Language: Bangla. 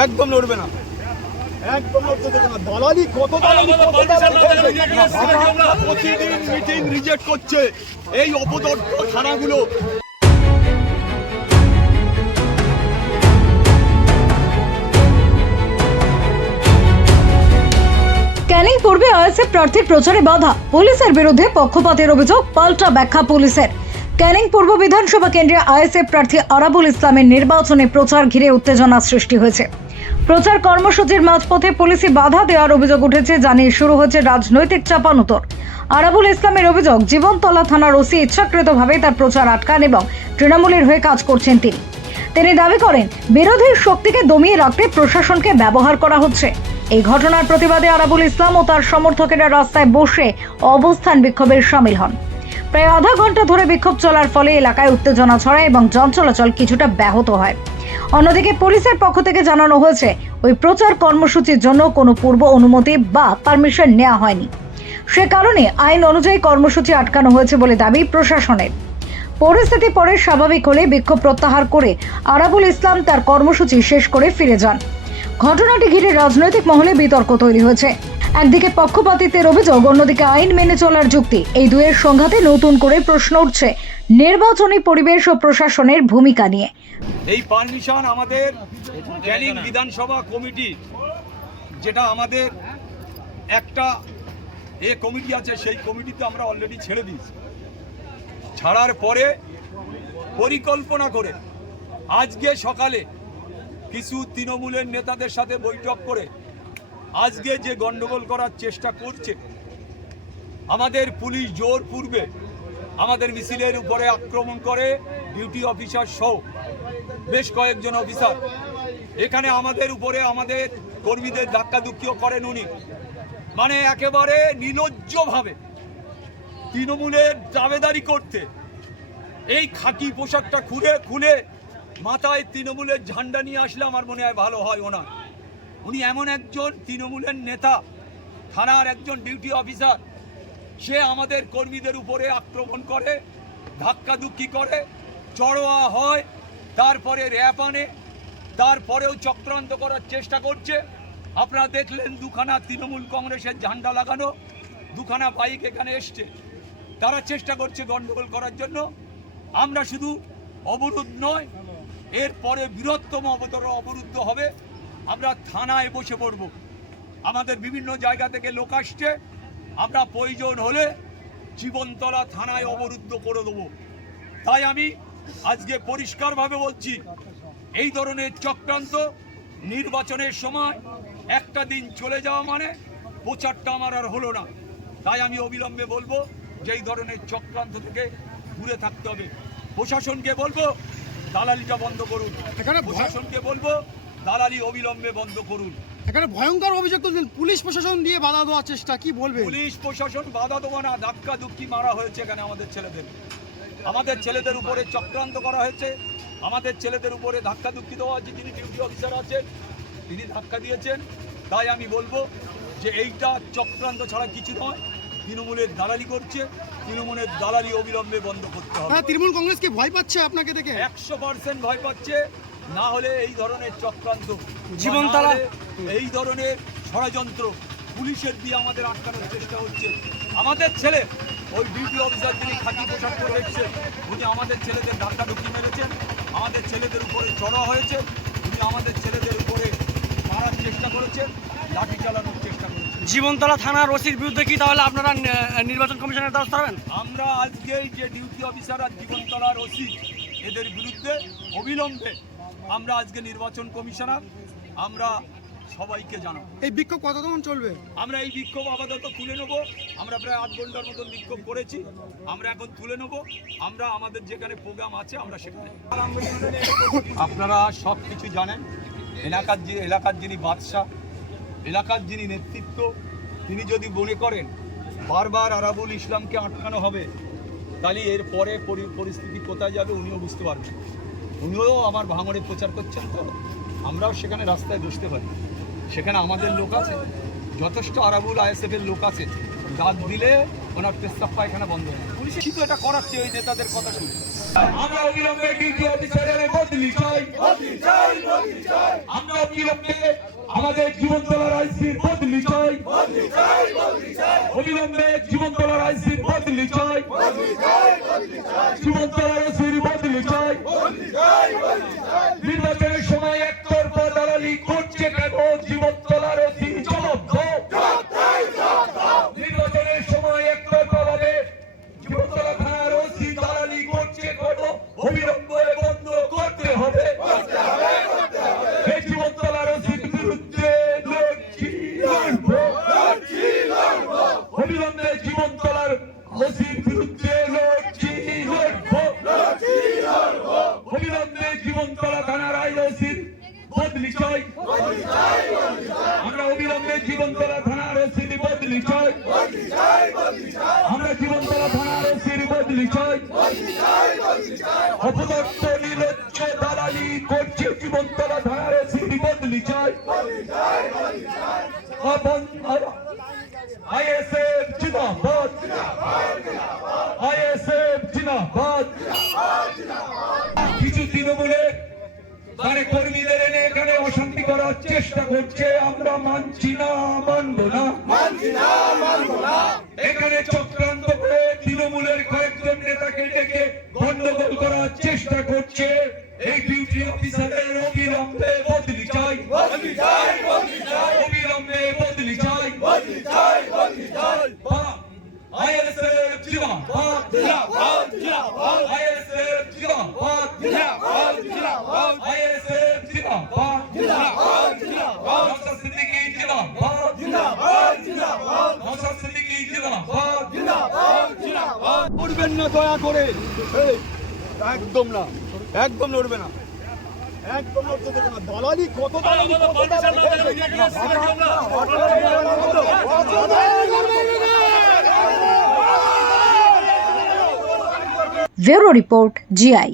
একদম লড়বে না, একদম লড়তে দেবে না। দালালি কত প্রতিদিন মিটিং রিজেক্ট করছে এই অপদর্থ থানাগুলো। ক্যানিং পূর্বে আইএসএফ প্রার্থীর প্রচারে বাধা, পুলিশের বিরুদ্ধে পক্ষপাতের অভিযোগ, পাল্টা ব্যাখ্যা পুলিশের। ক্যানিং পূর্ব বিধানসভা কেন্দ্রে আইএসএফ প্রার্থী আরাবুল ইসলামের নির্বাচনে প্রচার ঘিরে উত্তেজনা সৃষ্টি হয়েছে। প্রচার কর্মসূচির মাঝপথে পুলিশি বাধা দেওয়ার অভিযোগ উঠেছে, জানিয়ে শুরু হয়েছে রাজনৈতিক চাপানুতর। আরাবুল ইসলামের অভিযোগ, জীবনতলা থানার ওসি ইচ্ছাকৃতভাবে তার প্রচার আটকান এবং তৃণমূলের হয়ে কাজ করছেন তিনি দাবি করেন বিরোধী শক্তিকে দমিয়ে রাখতে প্রশাসনকে ব্যবহার করা হচ্ছে। এই ঘটনার প্রতিবাদে আরাবুল ইসলাম ও তার সমর্থকেরা রাস্তায় বসে অবস্থান বিক্ষোভে শামিল হন। প্রায় আধা ঘন্টা ধরে বিক্ষোভ চলার ফলে এলাকায় উত্তেজনা ছড়ায় এবং যান চলাচল কিছুটা ব্যাহত হয়। অন্যদিকে পুলিশের পক্ষ থেকে জানানো হয়েছে, ওই প্রচার কর্মসূচির জন্য কোনো পূর্ব অনুমতি বা পারমিশন নেওয়া হয়নি, সে কারণে আইন অনুযায়ী কর্মসূচি আটকানো হয়েছে বলে দাবি প্রশাসনের। পরিস্থিতি পরে স্বাভাবিক হলে বিক্ষোভ প্রত্যাহার করে আরাবুল ইসলাম তার কর্মসূচি শেষ করে ফিরে যান। ঘটনাটি ঘিরে রাজনৈতিক মহলে বিতর্ক তৈরি হয়েছে। একদিকে পক্ষপাতিত্বের অভিযোগ, অন্যদিকে আইন মেনে চলার যুক্তি। এই দুয়ের সংঘাতে নতুন করে প্রশ্ন উঠছে নির্বাচনী পরিবেশ ও প্রশাসনের ভূমিকা নিয়ে। এই পারমিশন আমাদের ক্যানিং বিধানসভা কমিটি, যেটা আমাদের একটা কমিটি আছে, সেই কমিটিতে আমরা অলরেডি ছেড়ে দিয়েছি। ছাড়ার পরে পরিকল্পনা করে আজকে সকালে কিছু তৃণমূলের নেতাদের সাথে বৈঠক করে আজকে যে গন্ডগোল করার চেষ্টা করছে, আমাদের পুলিশ জোর পূর্বে আমাদের মিছিলের উপরে আক্রমণ করে, ডিউটি অফিসার সহ বেশ কয়েকজন অফিসার এখানে আমাদের উপরে আমাদের কর্মীদের ধাক্কাধুক্কিও করেন উনি। মানে একেবারে নির্লজ্জভাবে তৃণমূলের দাবেদারি করতে এই খাকি পোশাকটা খুলে মাথায় তৃণমূলের ঝান্ডা নিয়ে আসলে আমার মনে হয় ভালো হয়। উনি এমন একজন তৃণমূলের নেতা, থানার একজন ডিউটি অফিসার, সে আমাদের কর্মীদের উপরে আক্রমণ করে, ধাক্কাধুক্কি করে, চড়োয়া হয়, তারপরে র্যাপ আনে, তারপরেও চক্রান্ত করার চেষ্টা করছে। আপনারা দেখলেন দুখানা তৃণমূল কংগ্রেসের ঝান্ডা লাগানো দুখানা বাইক এখানে এসছে, তারা চেষ্টা করছে গন্ডগোল করার জন্য। আমরা শুধু অবরোধ নয়, এরপরে বৃহত্তম অবরুদ্ধ হবে। আমরা থানায় বসে পড়ব, আমাদের বিভিন্ন জায়গা থেকে লোক আসছে, আমরা প্রয়োজন হলে জীবনতলা থানায় অবরুদ্ধ করে দেবো। তাই আমি আজকে পরিষ্কারভাবে বলছি, এই ধরনের চক্রান্ত নির্বাচনের সময় একটা দিন চলে যাওয়া মানে প্রচারটা আমার আর হলো না। তাই আমি অবিলম্বে বলবো যে এই ধরনের চক্রান্ত থেকে দূরে থাকতে হবে। প্রশাসনকে বলবো দালালিটা বন্ধ করুন, প্রশাসনকে বলবো দালালি অবিলম্বে বন্ধ করুন। এখানে ভয়ঙ্কর অভিযোগ তুলছেন, পুলিশ প্রশাসন দিয়ে বাধা দেওয়ার চেষ্টা, কি বলবে? পুলিশ প্রশাসন বাধা দেবো না, ধাক্কা ধুক্কি মারা হয়েছে এখানে আমাদের ছেলেদের উপরে চক্রান্ত করা হয়েছে, আমাদের ছেলেদের উপরে ধাক্কা ধুক্কি দেওয়া হচ্ছে। যিনি ডিউটি অফিসার আছেন তিনি ধাক্কা দিয়েছেন। তাই আমি বলবো যে এইটা চক্রান্ত ছাড়া কিছু নয়, তৃণমূলের দালালি করছে, তৃণমূলের দালালি অবিলম্বে বন্ধ করতে হবে। তৃণমূল কংগ্রেস কি ভয় পাচ্ছে আপনাকে দেখে? 100% ভয় পাচ্ছে। না হলে এই ধরনের চক্রান্ত, জীবনতলা এই ধরনের ষড়যন্ত্র পুলিশের দিয়ে আমাদের আটকানোর চেষ্টা হচ্ছে। আমাদের ছেলে, ওই ডিউটি অফিসার যিনি খাকি পোশাক পরে এসেছেন, উনি আমাদের ছেলেদের ধাক্কাধুক্কি মেরেছেন, আমাদের ছেলেদের উপরে চড়া হয়েছে, উনি আমাদের ছেলেদের উপরে মারার চেষ্টা করেছেন, লাঠি চালানোর চেষ্টা করেছেন। জীবনতলা থানার ওসির বিরুদ্ধে কি তাহলে আপনারা নির্বাচন কমিশনের দ্বারস্থ হবেন? আমরা আজকেই যে ডিউটি অফিসার আর জীবনতলার ওসি, এদের বিরুদ্ধে অবিলম্বে আমরা আজকে নির্বাচন কমিশনার আমরা সবাইকে জানাবো। এই বিক্ষোভ কতক্ষণ চলবে? আমরা এই বিক্ষোভ আপাতত তুলে নেব। আমরা প্রায় 8 ঘন্টার মতন বিক্ষোভ করেছি, আমরা এখন তুলে নেব। আমরা আমাদের যেখানে প্রোগ্রাম আছে আমরা সেখানে। আপনারা সব কিছু জানেন, এলাকার যিনি বাদশা, এলাকার যিনি নেতৃত্ব, তিনি যদি মনে করেন বারবার আরাবুল ইসলামকে আটকানো হবে, তাহলে এর পরে পরিস্থিতি কোথায় যাবে উনিও বুঝতে পারবেন। উনিও আমার ভাঙড়ে প্রচার করছেন, তো আমরাও সেখানে রাস্তায় বসতে পারি। সেখানে আমাদের লোক আছে যথেষ্ট, আরাবুল আইএসএফের লোক আছে, ডাক দিলে ওনার পেশাব পায়খানা বন্ধ হবে। পুলিশ কিন্তু এটা করাচ্ছে ওই নেতাদের কথা শুনে। আমরা অবিলম্বে ডিউটি অফিসারের বদলি চাই। আমরা অবিলম্বে আমাদের জীবনতলার আইসির বদলি চাই। অবিলম্বে জীবনতলার আইসির বদলি চাই। জীবনতলার আইসির বদলি চাই। নির্বাচনের সময় একতরফা দালালি করছে কেন জীবনতলার অতি জবাব দাও। নির্বাচনের সময় একতরফা ভাবে জীবনতলা থানার অতি দালালি করছে কেন অবিলম্বে বন্ধ করতে হবে। এই জীবনতলার অতির বিরুদ্ধে লড়ছি লড়বো। অবিলম্বে জীবনতলার অতির বিরুদ্ধে লড়ছি লড়বো। অবিলম্বে জীবনতলা থানার আইওসির বদলি চাই। আমরা অবিলম্বে জীবনতলা থানার ওসির বদলি চাই। আমরা জীবনতলা থানার ওসির বদলি চাই। অপদস্থ নির্লজ্জ দালালি করছে জীবনতলা থানার ওসির বদলি চাই। আইএসএফ জিন্দাবাদ। আইএসএফ জিন্দাবাদ। কিছু তৃণমূলের তারে কর্মীদের এনে এখানে অশান্তি করার চেষ্টা করছে। আমরা মানছি না, মানবো না। এখানে চক্রান্ত করে তৃণমূলের কয়েকজন নেতাকে ডেকে গন্ডগোল করার চেষ্টা করছে। এই ডিউটি অফিসারের অবিলম্বে বদলি চাই। অবিলম্বে বদলি চাই। আইএসএফ জিন্দাবাদ। আইএসএফ জিন্দাবাদ। আইএসএফ জিন্দাবাদ। নওশাদ সিদ্দিকী জিন্দাবাদ। নওশাদ সিদ্দিকী জিন্দাবাদ। উঠবেন না দয়া করে, একদম না, একদম লড়বে না, একদম লড়তে দেবে না। দালালি কত দালালি, কত ব্যুরো রিপোর্ট, GI।